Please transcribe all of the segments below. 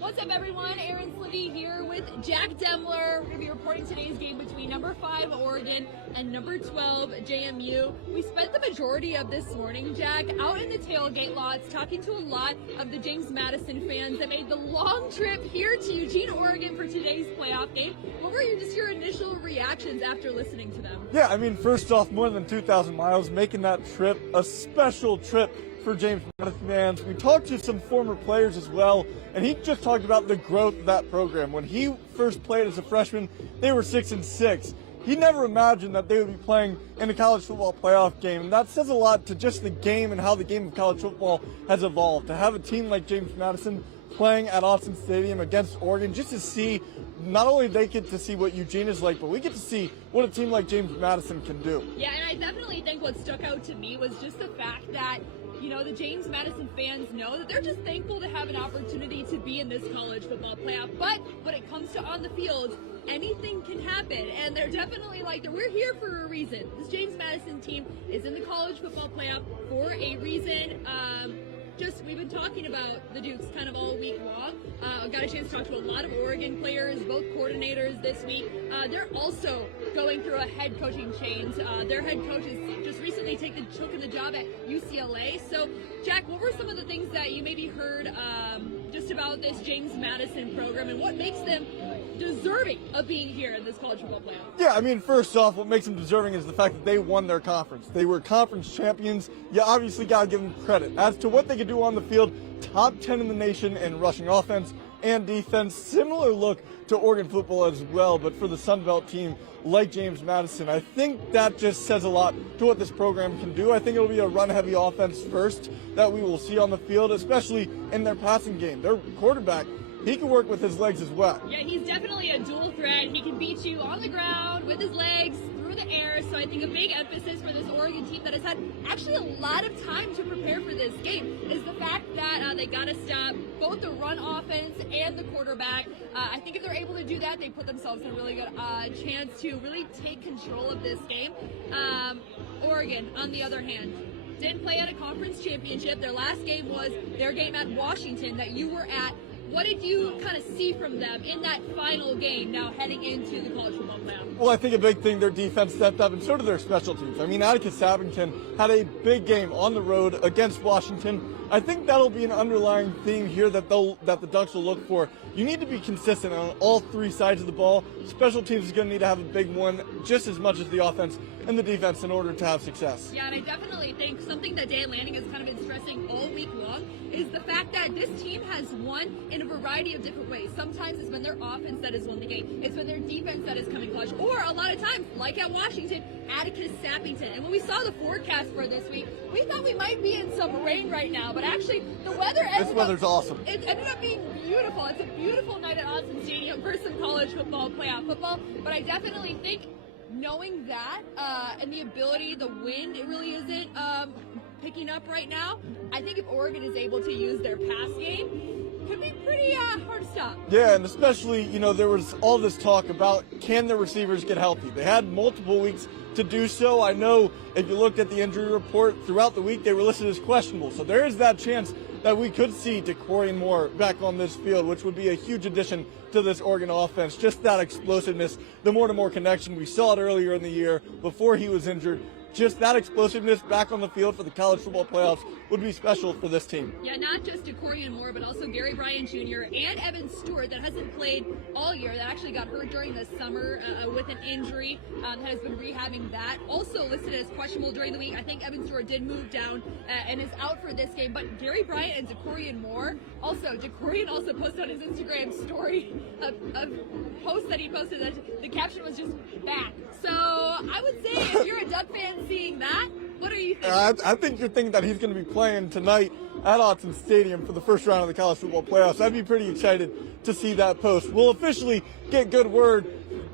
What's up, everyone? Erin, Slinde here with Jack Demmler. We're going to be reporting today's game between number 5 Oregon and number 12 JMU. We spent the majority of this morning, Jack, out in the tailgate lots talking to a lot of the James Madison fans that made the long trip here to Eugene, Oregon for today's playoff game. What were your initial reactions after listening to them? Yeah, I mean, first off, more than 2,000 miles, making that trip a special trip for James Madison fans. We talked to some former players as well, and he just talked about the growth of that program. When he first played as a freshman, they were 6-6. He never imagined that they would be playing in a college football playoff game, and that says a lot to just the game and how the game of college football has evolved. To have a team like James Madison playing at Autzen Stadium against Oregon, just to see, not only they get to see what Eugene is like, but we get to see what a team like James Madison can do. Yeah, and I definitely think what stuck out to me was just the fact that the James Madison fans know that they're just thankful to have an opportunity to be in this college football playoff. But when it comes to on the field, anything can happen. And they're definitely like, we're here for a reason. This James Madison team is in the college football playoff for a reason. We've been talking about the Dukes kind of all week long. I got a chance to talk to a lot of Oregon players, both coordinators this week. They're also going through a head coaching change. Their head coach has just recently taken the job at UCLA. So, Jack, what were some of the things that you maybe heard just about this James Madison program and what makes them deserving of being here in this college football playoff? Yeah, I mean, first off, what makes them deserving is the fact that they won their conference. They were conference champions. You obviously got to give them credit. As to what they could do on the field, top 10 in the nation in rushing offense and defense. Similar look to Oregon football as well, but for the Sun Belt team like James Madison, I think that just says a lot to what this program can do. I think it'll be a run-heavy offense first that we will see on the field, especially in their passing game. Their quarterback, he can work with his legs as well. Yeah, he's definitely a dual threat. He can beat you on the ground, with his legs, through the air. So I think a big emphasis for this Oregon team that has had actually a lot of time to prepare for this game is the fact that they got to stop both the run offense and the quarterback. I think if they're able to do that, they put themselves in a really good chance to really take control of this game. Oregon, on the other hand, didn't play at a conference championship. Their last game was their game at Washington that you were at. What did you kind of see from them in that final game now heading into the college football playoff? Well, I think a big thing, their defense stepped up, and so did their special teams. I mean, Atticus Abington had a big game on the road against Washington. I think that'll be an underlying theme here that the Ducks will look for. You need to be consistent on all three sides of the ball. Special teams is going to need to have a big one just as much as the offense and the defense in order to have success. Yeah, and I definitely think something that Dan Lanning has kind of been stressing all week long is the fact that this team has won in a variety of different ways. Sometimes it's been their offense that has won the game. It's been their defense that has come in clutch. Or a lot of times, like at Washington, Atticus Abington. And when we saw the forecast for this week, we thought we might be in some rain right now. But actually, the weather weather's awesome. It ended up being beautiful. It's a beautiful night at Autzen Stadium for some college football, playoff football. But I definitely think knowing that and the ability, the wind, it really isn't picking up right now. I think if Oregon is able to use their pass game, could be pretty hard to stop. Yeah, and especially, there was all this talk about can the receivers get healthy. They had multiple weeks to do so. I know if you looked at the injury report throughout the week, they were listed as questionable. So there is that chance that we could see DeCorian Moore back on this field, which would be a huge addition to this Oregon offense. Just that explosiveness, the more-to-more connection. We saw it earlier in the year before he was injured. Just that explosiveness back on the field for the college football playoffs would be special for this team. Yeah, not just DeCorian Moore, but also Gary Bryant Jr. and Evan Stewart that hasn't played all year, that actually got hurt during the summer with an injury, has been rehabbing that. Also listed as questionable during the week. I think Evan Stewart did move down and is out for this game, but Gary Bryant and DeCorian Moore, DeCorian also posted on his Instagram story a post that he posted that the caption was just back. So I would say if you're a Duck fan seeing that, what are you thinking? I think you're thinking that he's going to be playing tonight at Autzen Stadium for the first round of the college football playoffs. I'd be pretty excited to see that post. We'll officially get good word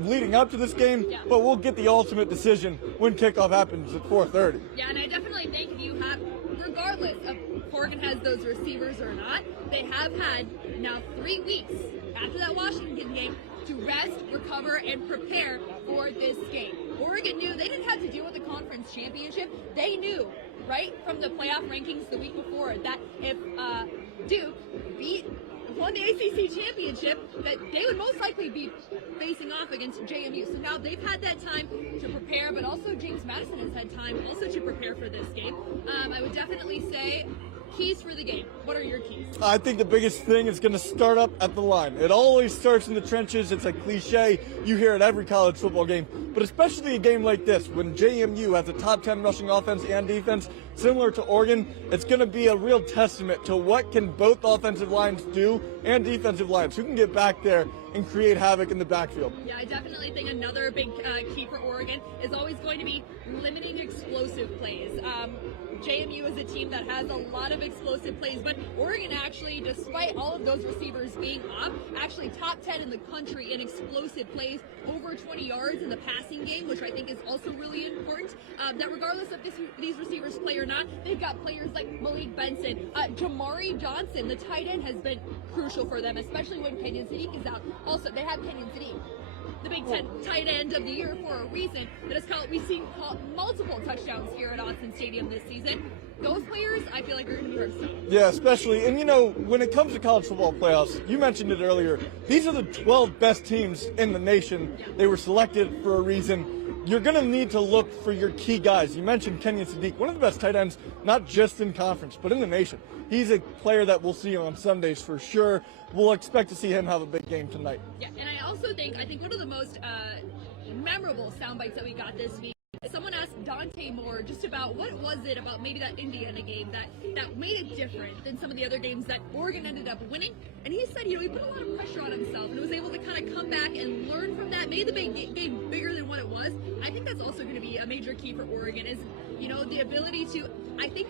leading up to this game, but we'll get the ultimate decision when kickoff happens at 4:30. Yeah, and I definitely think if you have, regardless of if Oregon has those receivers or not, they have had now 3 weeks after that Washington game to rest, recover, and prepare for this game. Oregon knew they didn't have to deal with the conference championship. They knew right from the playoff rankings the week before that if Duke beat won the ACC championship, that they would most likely be facing off against JMU. So now they've had that time to prepare, but also James Madison has had time also to prepare for this game. I would definitely say keys for the game. What are your keys? I think the biggest thing is going to start up at the line. It always starts in the trenches. It's a cliche. You hear it every college football game, but especially a game like this when JMU has a top 10 rushing offense and defense, similar to Oregon. It's going to be a real testament to what can both offensive lines do and defensive lines, who can get back there and create havoc in the backfield. Yeah, I definitely think another big key for Oregon is always going to be limiting explosive plays. JMU is a team that has a lot of explosive plays, but Oregon actually, despite all of those receivers being up, actually top 10 in the country in explosive plays, over 20 yards in the passing game, which I think is also really important. That regardless of these receivers play or not, they've got players like Malik Benson, Jamari Johnson, the tight end, has been crucial for them, especially when Kenyon Sadiq is out. Also, they have Kenyon Sadiq, the Big Ten tight end of the year, for a reason. We've seen multiple touchdowns here at Autzen Stadium this season. Those players, I feel like, are going to be hard to stop. Yeah, especially, and when it comes to college football playoffs, you mentioned it earlier, these are the 12 best teams in the nation. Yeah. They were selected for a reason. You're going to need to look for your key guys. You mentioned Kenyon Sadiq, one of the best tight ends, not just in conference, but in the nation. He's a player that we'll see on Sundays for sure. We'll expect to see him have a big game tonight. Yeah, and I also think one of the most memorable sound bites that we got this week, someone asked Dante Moore just about what was it about maybe that Indiana game that made it different than some of the other games that Oregon ended up winning. And he said, he put a lot of pressure on himself and was able to kind of come back and learn from that, made the game bigger than what it was. I think that's also going to be a major key for Oregon is, the ability to, I think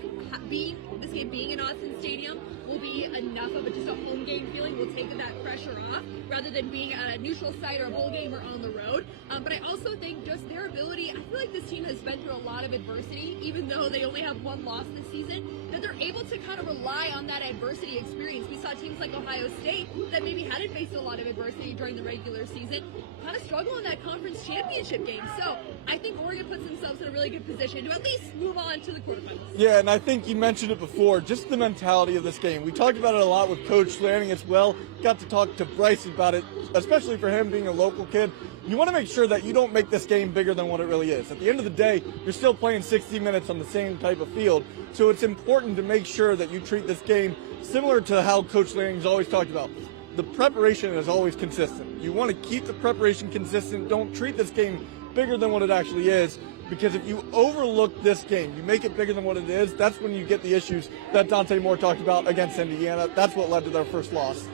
this game being in Autzen Stadium will be enough of just a home game feeling. We'll take that pressure off rather than being at a neutral site or a bowl game or on the road. But I also think just their ability, I feel like this team has been through a lot of adversity, even though they only have one loss this season, that they're able to kind of rely on that adversity experience. We saw teams like Ohio State that maybe hadn't faced a lot of adversity during the regular season kind of struggle in that conference championship game. So I think Oregon puts themselves in a really good position to at least move on to the quarterfinals. Yeah, and I think you mentioned it before, just the mentality of this game. We talked about it a lot with Coach Lanning as well. Got to talk to Bryce about it, especially for him being a local kid. You want to make sure that you don't make this game bigger than what it really is. At the end of the day, you're still playing 60 minutes on the same type of field. So it's important to make sure that you treat this game similar to how Coach Lanning's always talked about. The preparation is always consistent. You want to keep the preparation consistent. Don't treat this game bigger than what it actually is, because if you overlook this game, you make it bigger than what it is, that's when you get the issues that Dante Moore talked about against Indiana. That's what led to their first loss.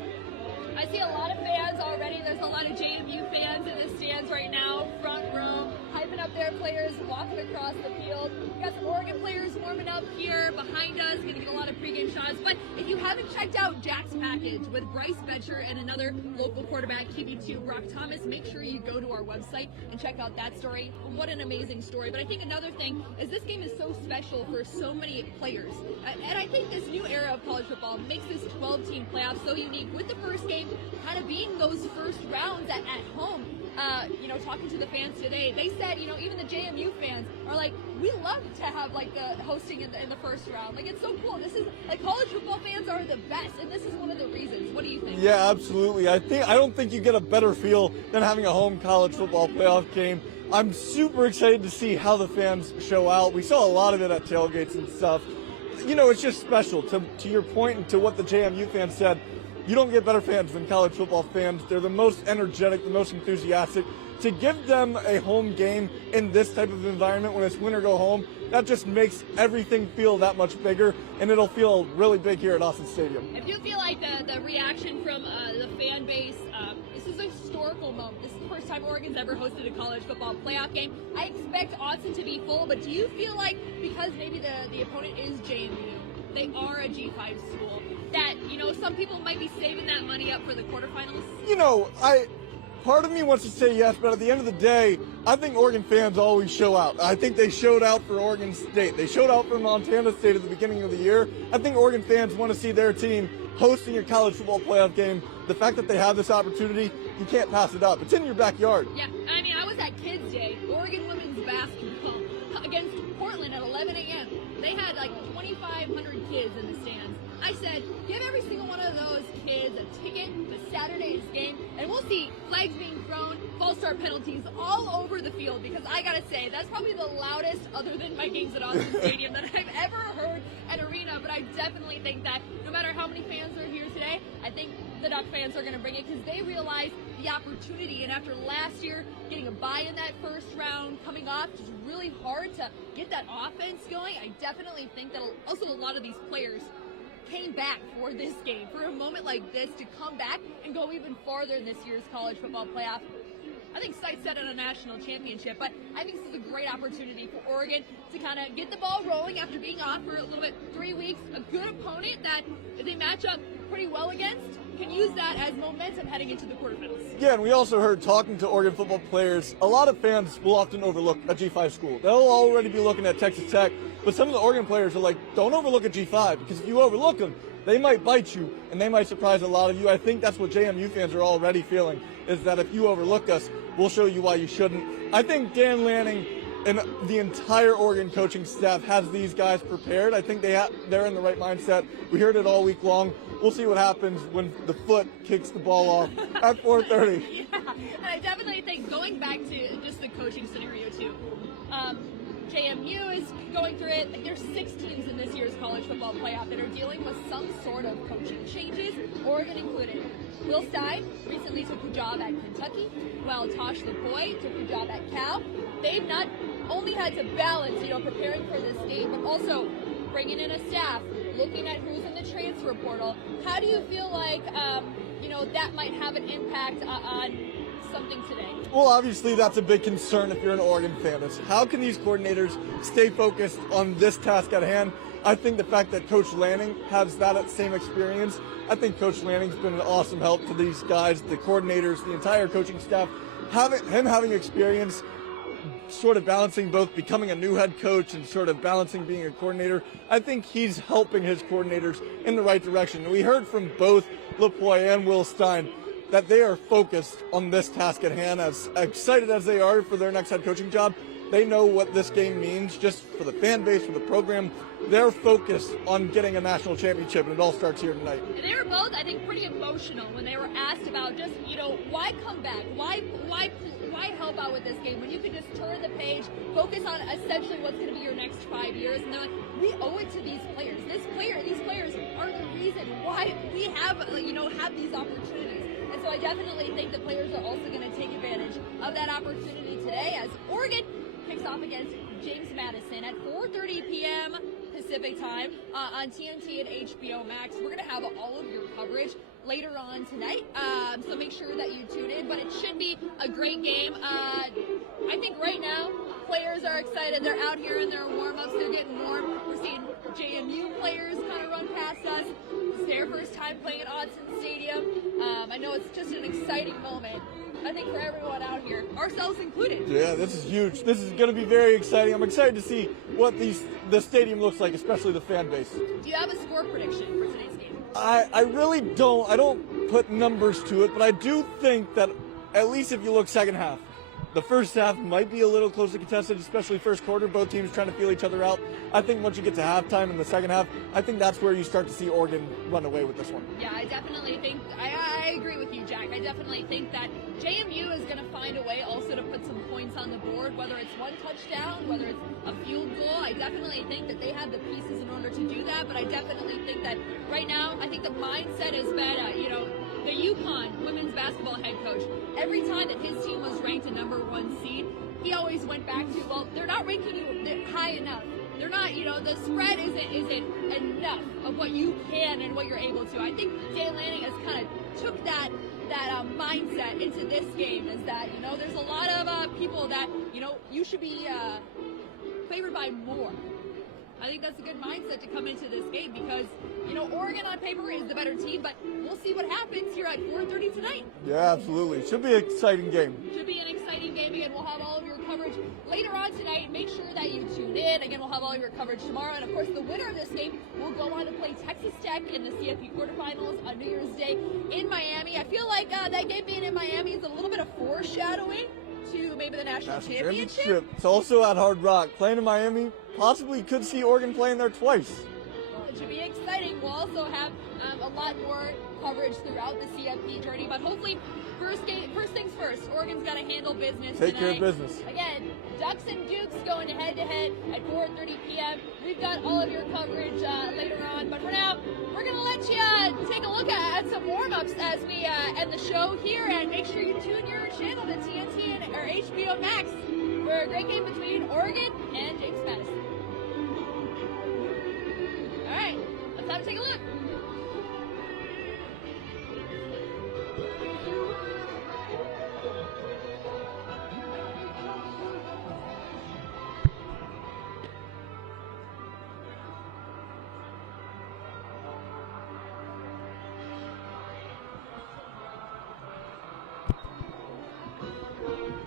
I see a lot of fans already. There's a lot of JMU fans in the stands right now, front row, hyping up their players, walking across the field. We've got some Oregon players warming up here behind us, going to get a lot of pregame shots. But if you haven't checked out Jack's package with Bryce Betcher and another local quarterback, QB2, Brock Thomas, make sure you go to our website and check out that story. What an amazing story. But I think another thing is this game is so special for so many players. And I think this new era of college football makes this 12-team playoff so unique, with the first game kind of being those first rounds at home. Talking to the fans today, they said, even the JMU fans are like, we love to have the hosting in the first round. It's so cool. This is college football fans are the best, and this is one of the reasons. What do you think? Yeah, absolutely. I don't think you get a better feel than having a home college football playoff game. I'm super excited to see how the fans show out. We saw a lot of it at tailgates and stuff. It's just special. To your point and to what the JMU fans said, you don't get better fans than college football fans. They're the most energetic, the most enthusiastic. To give them a home game in this type of environment when it's win or go home, that just makes everything feel that much bigger, and it'll feel really big here at Autzen Stadium. If you feel like the reaction from the fan base, this is a historical moment. This is the first time Oregon's ever hosted a college football playoff game. I expect Autzen to be full, but do you feel like because maybe the opponent is JMU, they are a G5 school, that, some people might be saving that money up for the quarterfinals? Part of me wants to say yes, but at the end of the day, I think Oregon fans always show out. I think they showed out for Oregon State. They showed out for Montana State at the beginning of the year. I think Oregon fans want to see their team hosting a college football playoff game. The fact that they have this opportunity, you can't pass it up. It's in your backyard. Yeah, I was at Kids Day, Oregon women's basketball against Portland at 11 a.m. they had like 2,500 kids in the stands. I said, give every single one of those kids a ticket to Saturday's game, and we'll see flags being thrown, false start penalties all over the field, because I gotta say, that's probably the loudest, other than my games at Autzen Stadium, that I've ever heard an arena. But I definitely think that no matter how many fans are here today, I think the Duck fans are gonna bring it, because they realize the opportunity, and after last year getting a bye in that first round, coming off, it's really hard to get that offense going. I definitely think that also a lot of these players came back for this game, for a moment like this, to come back and go even farther in this year's college football playoff. I think sights set on a national championship, but I think this is a great opportunity for Oregon to kind of get the ball rolling after being off for a little bit, 3 weeks. A good opponent that if they match up pretty well against, can use that as momentum heading into the quarterfinals. Yeah, and we also heard, talking to Oregon football players, a lot of fans will often overlook a G5 school. They'll already be looking at Texas Tech, but some of the Oregon players are like, don't overlook a G5, because if you overlook them, they might bite you, and they might surprise a lot of you. I think that's what JMU fans are already feeling, is that if you overlook us, we'll show you why you shouldn't. I think Dan Lanning and the entire Oregon coaching staff has these guys prepared. I think they're in the right mindset. We heard it all week long. We'll see what happens when the foot kicks the ball off at 4:30. Yeah, and I definitely think, going back to just the coaching scenario too, JMU is going through it. There's 6 teams in this year's college football playoff that are dealing with some sort of coaching changes, Oregon included. Will Stein recently took a job at Kentucky, while Tosh LaPoy took a job at Cal. They've not only had to balance, preparing for this game, but also bringing in a staff, looking at who's in the transfer portal. How do you feel like, that might have an impact on something today? Well, obviously that's a big concern if you're an Oregon fan. Is how can these coordinators stay focused on this task at hand? I think the fact that Coach Lanning has that same experience, I think Coach Lanning's been an awesome help to these guys, the coordinators, the entire coaching staff. Having experience sort of balancing both becoming a new head coach and sort of balancing being a coordinator, I think he's helping his coordinators in the right direction. We heard from both LaPoy and Will Stein that they are focused on this task at hand. As excited as they are for their next head coaching job, they know what this game means just for the fan base, for the program. They're focused on getting a national championship, and it all starts here tonight. And they were both, I think, pretty emotional when they were asked about just, why come back? Why help out with this game when you could just turn the page, focus on essentially what's going to be your next 5 years? And they're like, we owe it to these players. These players are the reason why we have these opportunities. And so I definitely think the players are also going to take advantage of that opportunity today, as Oregon kicks off against James Madison at 4:30 p.m. Pacific time on TNT and HBO Max. We're going to have all of your coverage later on tonight, so make sure that you tune in, but it should be a great game. I think right now players are excited. They're out here in their warm-ups. They're getting warm. We're seeing JMU players kind of run past us. It's their first time playing at Autzen Stadium. I know it's just an exciting moment, I think, for everyone out here, ourselves included. Yeah, this is huge. This is going to be very exciting. I'm excited to see what the stadium looks like, especially the fan base. Do you have a score prediction for today's game? I really don't. I don't put numbers to it, but I do think that at least if you look second half, the first half might be a little closely contested, especially first quarter, both teams trying to feel each other out. I think once you get to halftime in the second half, I think that's where you start to see Oregon run away with this one. Yeah, I definitely think, I agree with you, Jack. I definitely think that JMU is going to find a way also to put some points on the board, whether it's one touchdown, whether it's a field goal. I definitely think that they have the pieces in order to do that, but I definitely think that right now, I think the mindset has been, the UConn women's basketball head coach, every time that his team was ranked a number 1 seed, he always went back to, well, they're not ranking you high enough. They're not, the spread isn't enough of what you can and what you're able to. I think Dan Lanning has kind of took that mindset into this game, is that, there's a lot of people that, you should be favored by more. I think that's a good mindset to come into this game because, Oregon on paper is the better team, but we'll see what happens here at 4:30 tonight. Yeah, absolutely. Should be an exciting game. Should be an exciting game. Again, we'll have all of your coverage later on tonight. Make sure that you tune in. Again, we'll have all of your coverage tomorrow. And, of course, the winner of this game will go on to play Texas Tech in the CFP quarterfinals on New Year's Day in Miami. I feel like that game being in Miami is a little bit of foreshadowing to maybe the national championship. It's also at Hard Rock. Playing in Miami, possibly could see Oregon playing there twice. Well, it should be exciting. We'll also have a lot more coverage throughout the CFP journey, but hopefully first things first. Oregon's got to handle business Take tonight. care of business. Again, Ducks and Dukes going head-to-head at 4:30 p.m. We've got all of your coverage later on, but for now, we're going to let you take a look at some warm-ups as we end the show here, and make sure you tune your channel to TNT or HBO Max for a great game between Oregon and James Madison. All right, let's have a take a look.